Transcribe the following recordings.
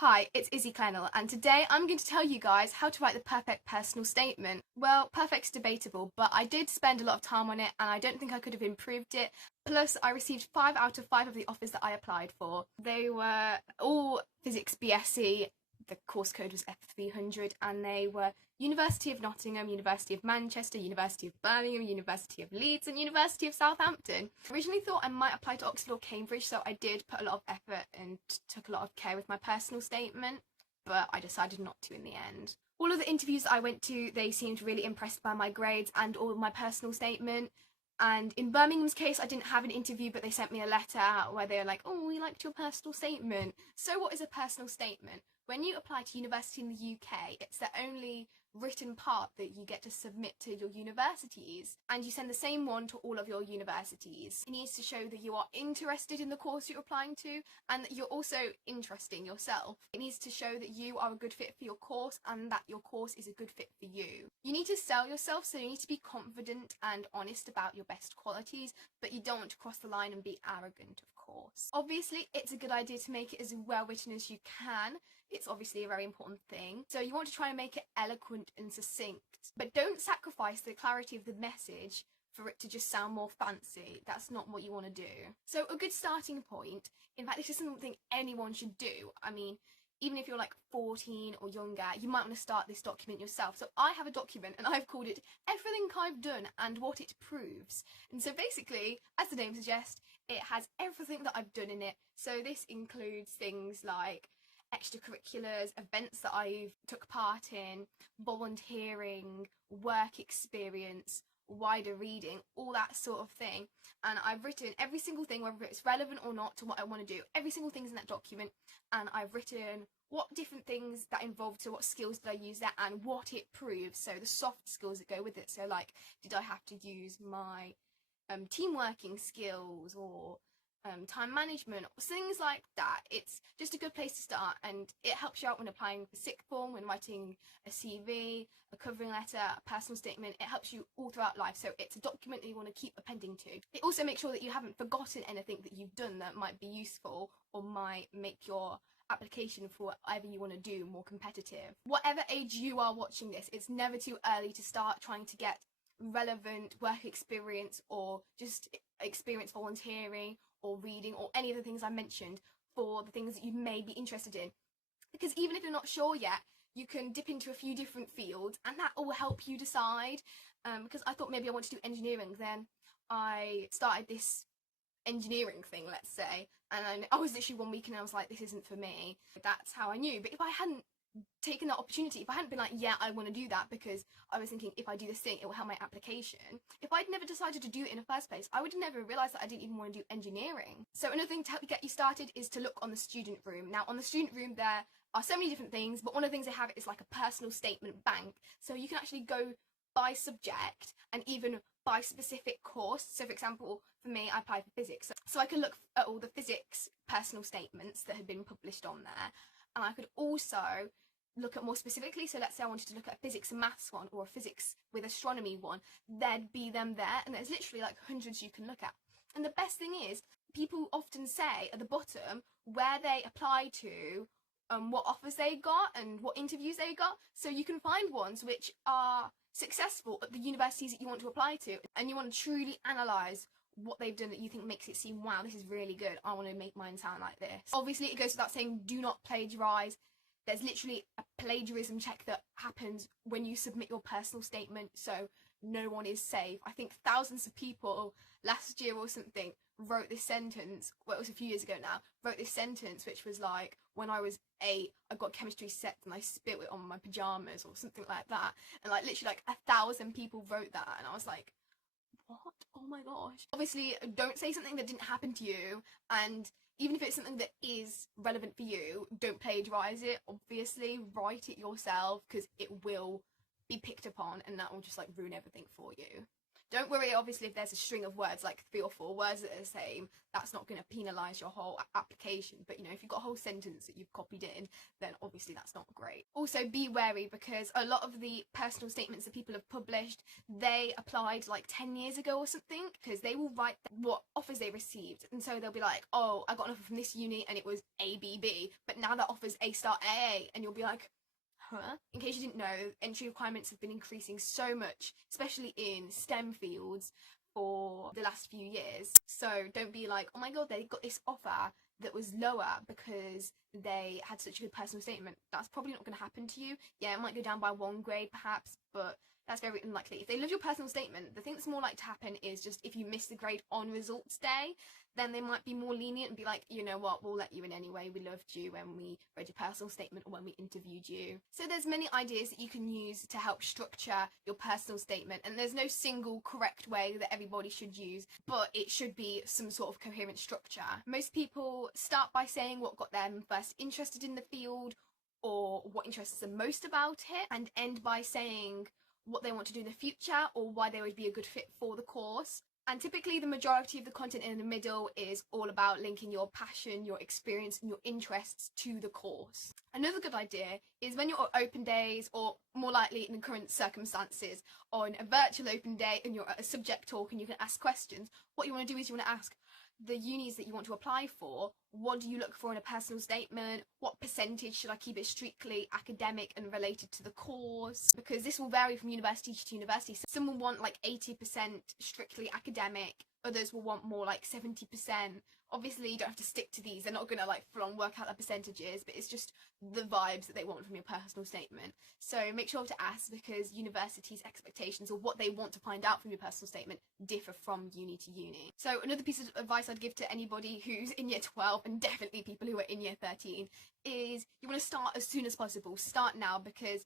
Hi, it's Izzy Clennell, and today I'm going to tell you guys how to write the perfect personal statement. Well, perfect's debatable, but I did spend a lot of time on it and I don't think I could have improved it. Plus, I received 5 out of 5 of the offers that I applied for. They were all physics BSc, the course code was F300, and they were University of Nottingham, University of Manchester, University of Birmingham, University of Leeds, and University of Southampton. I originally thought I might apply to Oxford or Cambridge, so I did put a lot of effort and took a lot of care with my personal statement, but I decided not to in the end. All of the interviews that I went to, they seemed really impressed by my grades and all of my personal statement. And in Birmingham's case, I didn't have an interview, but they sent me a letter where they were like, oh, we liked your personal statement. So what is a personal statement? When you apply to university in the UK, it's the only written part that you get to submit to your universities, and you send the same one to all of your universities. It needs to show that you are interested in the course you're applying to and that you're also interesting yourself. It needs to show that you are a good fit for your course and that your course is a good fit for you. You need to sell yourself, so you need to be confident and honest about your best qualities, but you don't want to cross the line and be arrogant, of course. Obviously, it's a good idea to make it as well written as you can. It's obviously a very important thing. So you want to try and make it eloquent and succinct, but don't sacrifice the clarity of the message for it to just sound more fancy. That's not what you want to do. So a good starting point, in fact, this is something anyone should do. I mean, even if you're like 14 or younger, you might want to start this document yourself. So I have a document and I've called it Everything I've Done and What It Proves. And so basically, as the name suggests, it has everything that I've done in it. So this includes things like extracurriculars, events that I've took part in, volunteering, work experience, wider reading, all that sort of thing. And I've written every single thing, whether it's relevant or not to what I want to do. Every single thing's in that document, and I've written what different things that involved, so what skills did I use there and what it proves, so the soft skills that go with it. So like, did I have to use my team working skills or time management, or things like that. It's just a good place to start, and it helps you out when applying for sixth form, when writing a CV, a covering letter, a personal statement. It helps you all throughout life, so it's a document that you want to keep appending to. It also makes sure that you haven't forgotten anything that you've done that might be useful or might make your application for whatever you want to do more competitive. Whatever age you are watching this, it's never too early to start trying to get relevant work experience or just experience volunteering or reading or any of the things I mentioned for the things that you may be interested in. Because even if you're not sure yet, you can dip into a few different fields and that will help you decide. Because I thought maybe I want to do engineering, then I started this engineering thing, let's say, and I was literally 1 week and I was like, this isn't for me. That's how I knew. But if I hadn't taken that opportunity, if I hadn't been like, yeah, I want to do that, because I was thinking if I do this thing it will help my application, if I'd never decided to do it in the first place, I would have never realised that I didn't even want to do engineering. So another thing to help you get you started is to look on the student room. Now on the student room there are so many different things, but one of the things they have is like a personal statement bank, so you can actually go by subject and even by specific course. So for example, for me, I applied for physics, so I could look at all the physics personal statements that had been published on there, and I could also look at more specifically. So let's say I wanted to look at a physics and maths one or a physics with astronomy one, there'd be them there, and there's literally like hundreds you can look at. And the best thing is, people often say at the bottom where they apply to, what offers they got and what interviews they got, so you can find ones which are successful at the universities that you want to apply to, and you want to truly analyse what they've done that you think makes it seem, wow, this is really good, I want to make mine sound like this. Obviously it goes without saying, do not plagiarise. There's literally a plagiarism check that happens when you submit your personal statement, so no one is safe. I think thousands of people last year or something wrote this sentence, well, it was a few years ago now, wrote this sentence which was like, when I was 8 I got chemistry set and I spit it on my pyjamas or something like that, and like literally like 1,000 people wrote that, and I was like, what? Oh my gosh. Obviously don't say something that didn't happen to you, and even if it's something that is relevant for you, don't plagiarise it. Obviously write it yourself, because it will be picked upon and that will just like ruin everything for you. Don't worry, obviously, if there's a string of words, like 3 or 4 words that are the same, that's not going to penalise your whole application. But, you know, if you've got a whole sentence that you've copied in, then obviously that's not great. Also, be wary, because a lot of the personal statements that people have published, they applied like 10 years ago or something, because they will write what offers they received. And so they'll be like, oh, I got an offer from this uni and it was ABB, but now that offers A star AA, and you'll be like, huh? In case you didn't know, entry requirements have been increasing so much, especially in STEM fields, for the last few years. So don't be like, oh my god, they got this offer that was lower because they had such a good personal statement. That's probably not going to happen to you. Yeah, it might go down by 1 grade perhaps, but that's very unlikely. If they love your personal statement, the thing that's more likely to happen is just if you miss the grade on results day, then they might be more lenient and be like, you know what, we'll let you in anyway. We loved you when we read your personal statement or when we interviewed you. So there's many ideas that you can use to help structure your personal statement, and there's no single correct way that everybody should use, but it should be some sort of coherent structure. Most people start by saying what got them first interested in the field or what interests them most about it, and end by saying what they want to do in the future or why they would be a good fit for the course. And typically the majority of the content in the middle is all about linking your passion, your experience and your interests to the course. Another good idea is when you're at open days, or more likely in the current circumstances, on a virtual open day and you're at a subject talk and you can ask questions, what you want to do is you want to ask the unis that you want to apply for, what do you look for in a personal statement? What percentage should I keep it strictly academic and related to the course? Because this will vary from university to university. So some will want like 80% strictly academic, others will want more like 70%. Obviously, you don't have to stick to these. They're not going to like full on work out the percentages, but it's just the vibes that they want from your personal statement. So make sure to ask, because universities' expectations or what they want to find out from your personal statement differ from uni to uni. So another piece of advice I'd give to anybody who's in year 12, and definitely people who are in year 13, is you want to start as soon as possible. Start now, because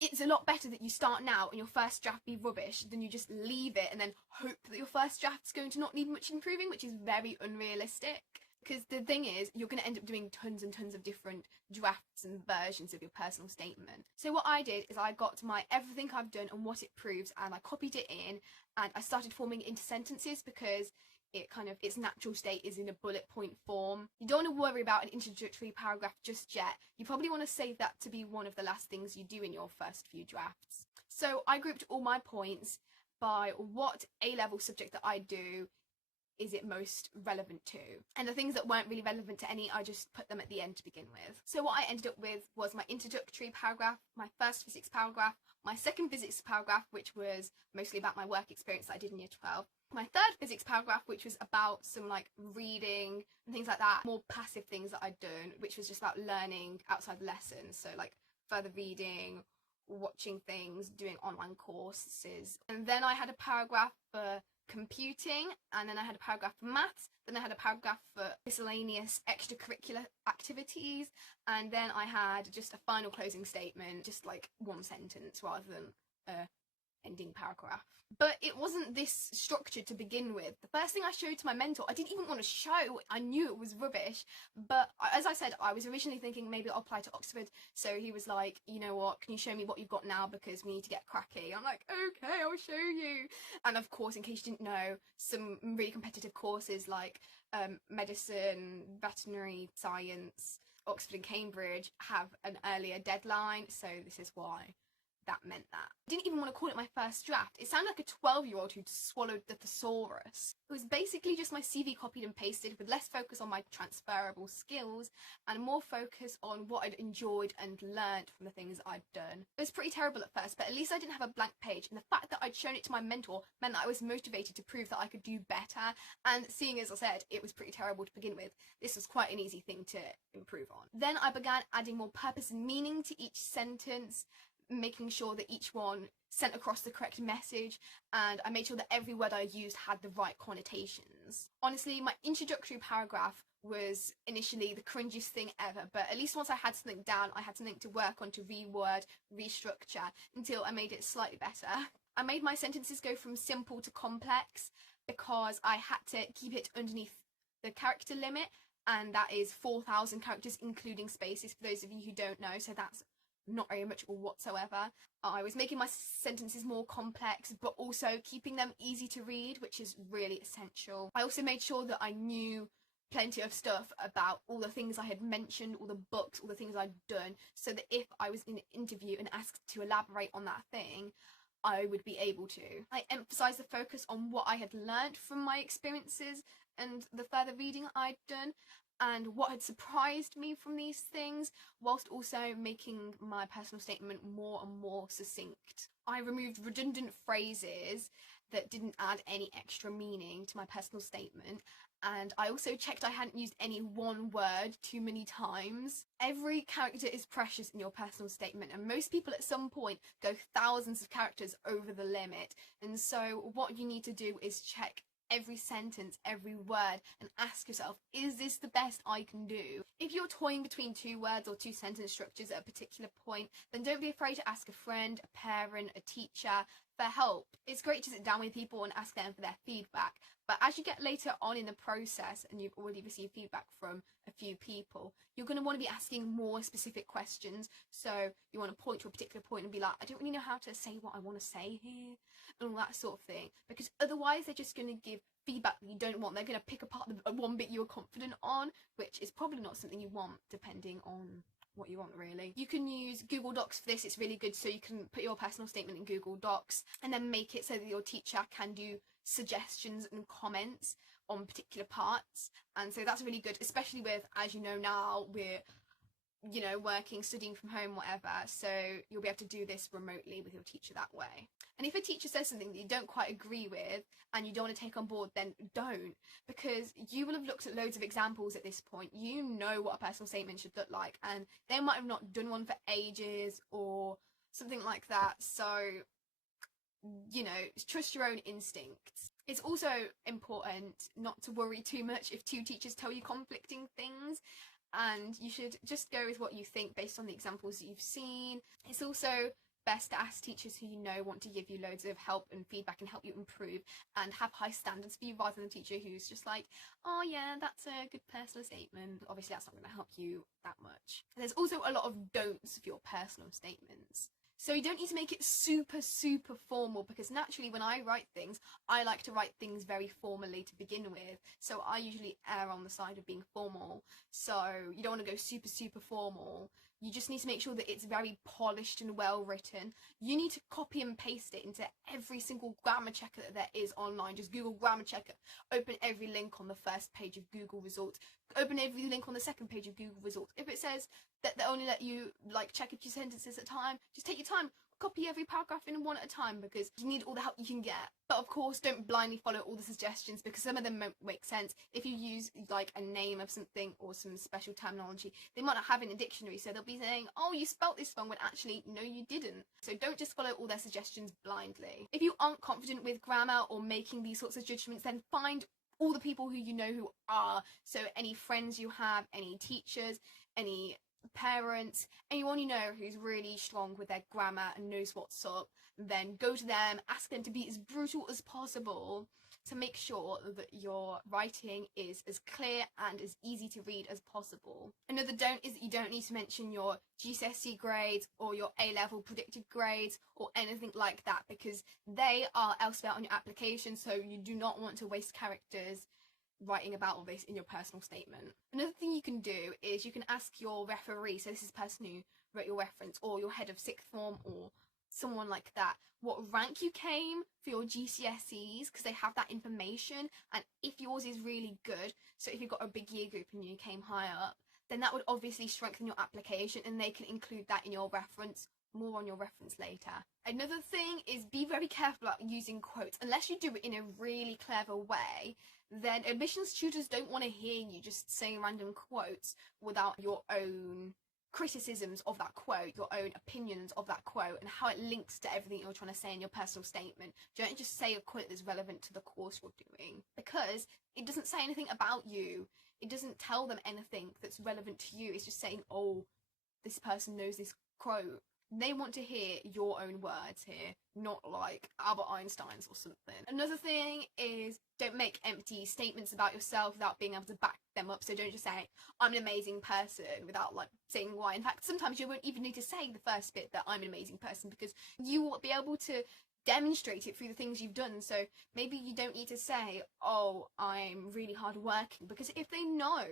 it's a lot better that you start now and your first draft be rubbish than you just leave it and then hope that your first draft's going to not need much improving, which is very unrealistic. Because the thing is, you're going to end up doing tons and tons of different drafts and versions of your personal statement. So what I did is I got my everything I've done and what it proves, and I copied it in and I started forming it into sentences, because its natural state is in a bullet point form. You don't want to worry about an introductory paragraph just yet. You probably want to save that to be one of the last things you do in your first few drafts. So I grouped all my points by what A-level subject that I do is it most relevant to, and the things that weren't really relevant to any, I just put them at the end to begin with. So what I ended up with was my introductory paragraph, my first physics paragraph, my second physics paragraph, which was mostly about my work experience that I did in year 12, my third physics paragraph, which was about some like reading and things like that, more passive things that I'd done, which was just about learning outside the lessons, so like further reading, watching things, doing online courses. And then I had a paragraph for computing, and then I had a paragraph for maths, then I had a paragraph for miscellaneous extracurricular activities, and then I had just a final closing statement, just like one sentence rather than a ending paragraph. But it wasn't this structured to begin with. The first thing I showed to my mentor, I didn't even want to show. I knew it was rubbish, but as I said, I was originally thinking maybe I'll apply to Oxford. So he was like, you know what, can you show me what you've got now, because we need to get cracky. I'm like, okay, I'll show you. And of course, in case you didn't know, some really competitive courses like medicine, veterinary science, Oxford and Cambridge have an earlier deadline, so this is why that meant that. I didn't even want to call it my first draft. It sounded like a 12-year-old who'd swallowed the thesaurus. It was basically just my CV copied and pasted, with less focus on my transferable skills and more focus on what I'd enjoyed and learnt from the things I'd done. It was pretty terrible at first, but at least I didn't have a blank page, and the fact that I'd shown it to my mentor meant that I was motivated to prove that I could do better, and seeing as I said it was pretty terrible to begin with, this was quite an easy thing to improve on. Then I began adding more purpose and meaning to each sentence, making sure that each one sent across the correct message, and I made sure that every word I used had the right connotations. Honestly, my introductory paragraph was initially the cringiest thing ever, but at least once I had something down, I had something to work on, to reword, restructure, until I made it slightly better. I made my sentences go from simple to complex because I had to keep it underneath the character limit, and that is 4,000 characters including spaces for those of you who don't know, so that's not very much or whatsoever. I was making my sentences more complex, but also keeping them easy to read, which is really essential. I also made sure that I knew plenty of stuff about all the things I had mentioned, all the books, all the things I'd done, so that if I was in an interview and asked to elaborate on that thing, I would be able to. I emphasised the focus on what I had learnt from my experiences and the further reading I'd done, and what had surprised me from these things, whilst also making my personal statement more and more succinct. I removed redundant phrases that didn't add any extra meaning to my personal statement, and I also checked I hadn't used any one word too many times. Every character is precious in your personal statement, and most people at some point go thousands of characters over the limit, and so what you need to do is check every sentence, every word, and ask yourself, is this the best I can do? If you're toying between 2 words or 2 sentence structures at a particular point, then don't be afraid to ask a friend, a parent, a teacher for help. It's great to sit down with people and ask them for their feedback, but as you get later on in the process and you've already received feedback from a few people, you're going to want to be asking more specific questions. So you want to point to a particular point and be like, I don't really know how to say what I want to say here, and all that sort of thing, because otherwise they're just going to give feedback that you don't want. They're going to pick apart the one bit you're confident on, which is probably not something you want, depending on what you want really. You can use Google Docs for this. It's really good, so you can put your personal statement in Google Docs and then make it so that your teacher can do suggestions and comments on particular parts. And so that's really good, especially with, as you know now, we're working, studying from home, whatever, so you'll be able to do this remotely with your teacher that way. And if a teacher says something that you don't quite agree with and you don't want to take on board, then don't, because you will have looked at loads of examples at this point. You know what a personal statement should look like, and they might have not done one for ages or something like that, so trust your own instincts. It's also important not to worry too much if 2 teachers tell you conflicting things, and you should just go with what you think based on the examples that you've seen. It's also best to ask teachers who you know want to give you loads of help and feedback and help you improve and have high standards for you, rather than a teacher who's just like, oh yeah, that's a good personal statement. Obviously that's not going to help you that much. There's also a lot of don'ts for your personal statements. So you don't need to make it super formal, because naturally when I write things, I like to write things very formally to begin with. So I usually err on the side of being formal. So you don't want to go super formal. You just need to make sure that it's very polished and well written. You need to copy and paste it into every single grammar checker that there is online. Just Google grammar checker, open every link on the first page of Google results, open every link on the second page of Google results. If it says that they only let you check a few sentences at a time, just take your time. Copy every paragraph in one at a time, because you need all the help you can get. But of course, don't blindly follow all the suggestions, because some of them won't make sense. If you use a name of something or some special terminology, they might not have it in a dictionary, so they'll be saying, oh, you spelt this wrong, when actually, no, you didn't. So don't just follow all their suggestions blindly. If you aren't confident with grammar or making these sorts of judgments, then find all the people who you know who are. So any friends you have, any teachers, any parents, anyone you know who's really strong with their grammar and knows what's up, then go to them, ask them to be as brutal as possible to make sure that your writing is as clear and as easy to read as possible. Another don't is that you don't need to mention your GCSE grades or your A-level predicted grades or anything like that, because they are elsewhere on your application, so you do not want to waste characters writing about all this in your personal statement. Another thing you can do is you can ask your referee, so this is the person who wrote your reference, or your head of sixth form or someone like that, what rank you came for your GCSEs, because they have that information. And if yours is really good, so if you've got a big year group and you came higher up, then that would obviously strengthen your application and they can include that in your reference. More on your reference later. Another thing is be very careful about using quotes. Unless you do it in a really clever way, then admissions tutors don't want to hear you just saying random quotes without your own criticisms of that quote, your own opinions of that quote, and how it links to everything you're trying to say in your personal statement. Don't just say a quote that's relevant to the course you're doing, because it doesn't say anything about you. It doesn't tell them anything that's relevant to you. It's just saying, oh, this person knows this quote. They want to hear your own words here, not like Albert Einstein's or something. Another thing is, don't make empty statements about yourself without being able to back them up. So don't just say, I'm an amazing person, without like saying why. In fact, sometimes you won't even need to say the first bit that I'm an amazing person, because you will be able to demonstrate it through the things you've done. So maybe you don't need to say, oh, I'm really hard working, because if they know,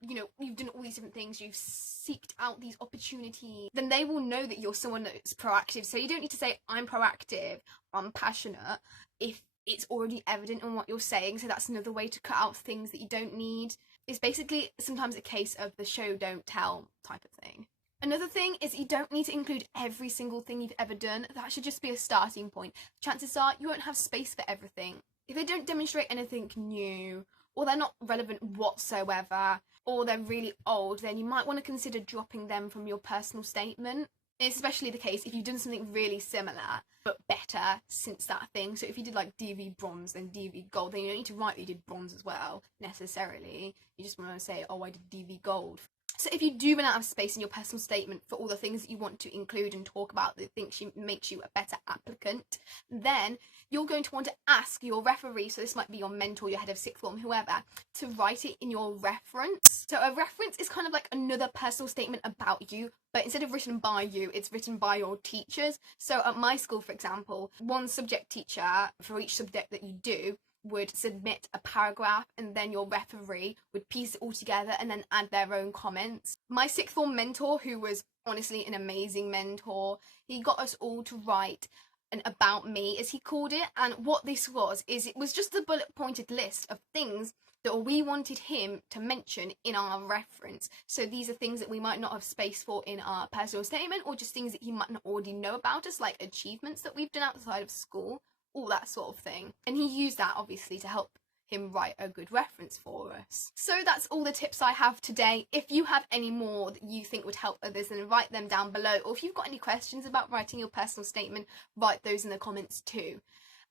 you know, you've done all these different things, you've seeked out these opportunities, then they will know that you're someone that's proactive. So you don't need to say, I'm proactive, I'm passionate, if it's already evident in what you're saying. So that's another way to cut out things that you don't need. It's basically sometimes a case of the show don't tell type of thing. Another thing is, you don't need to include every single thing you've ever done. That should just be a starting point. Chances are you won't have space for everything. If they don't demonstrate anything new, or they're not relevant whatsoever, or they're really old, then you might want to consider dropping them from your personal statement. It's especially the case if you've done something really similar but better since that thing. So if you did like DV bronze then DV gold, then you don't need to write that you did bronze as well necessarily. You just want to say, oh, I did DV gold. So if you do run out of space in your personal statement for all the things that you want to include and talk about that makes you a better applicant, then you're going to want to ask your referee, so this might be your mentor, your head of sixth form, whoever, to write it in your reference. So a reference is kind of like another personal statement about you, but instead of written by you, it's written by your teachers. So at my school, for example, one subject teacher for each subject that you do would submit a paragraph, and then your referee would piece it all together and then add their own comments. My sixth form mentor, who was honestly an amazing mentor, he got us all to write an about me, as he called it, and what this was is it was just a bullet pointed list of things that we wanted him to mention in our reference. So these are things that we might not have space for in our personal statement, or just things that he might not already know about us, like achievements that we've done outside of school, all that sort of thing. And he used that obviously to help him write a good reference for us. So that's all the tips I have today. If you have any more that you think would help others, then write them down below. Or if you've got any questions about writing your personal statement, write those in the comments too.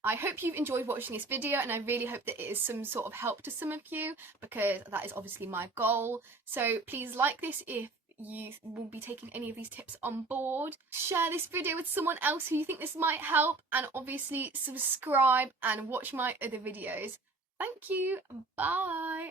I hope you've enjoyed watching this video, and I really hope that it is some sort of help to some of you, because that is obviously my goal. So please like this if you will be taking any of these tips on board. Share this video with someone else who you think this might help, and obviously subscribe and watch my other videos. Thank you. Bye.